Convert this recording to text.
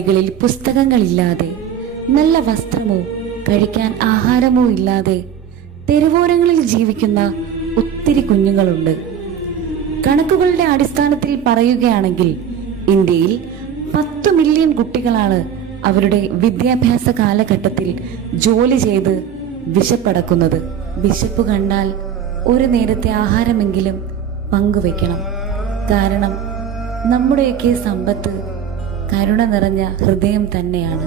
കൈകളിൽ പുസ്തകങ്ങളില്ലാതെ, നല്ല വസ്ത്രമോ കഴിക്കാൻ ആഹാരമോ ഇല്ലാതെ തെരുവോരങ്ങളിൽ ജീവിക്കുന്ന ഒത്തിരി കുഞ്ഞുങ്ങളുണ്ട്. കണക്കുകളുടെ അടിസ്ഥാനത്തിൽ പറയുകയാണെങ്കിൽ ഇന്ത്യയിൽ 10 മില്യൺ കുട്ടികളാണ് അവരുടെ വിദ്യാഭ്യാസ കാലഘട്ടത്തിൽ ജോലി ചെയ്ത് വിശപ്പടക്കുന്നത്. വിശപ്പ് കണ്ടാൽ ഒരു നേരത്തെ ആഹാരമെങ്കിലും പങ്കുവെക്കണം. കാരണം നമ്മുടെയൊക്കെ സമ്പത്ത് കരുണ നിറഞ്ഞ ഹൃദയം തന്നെയാണ്.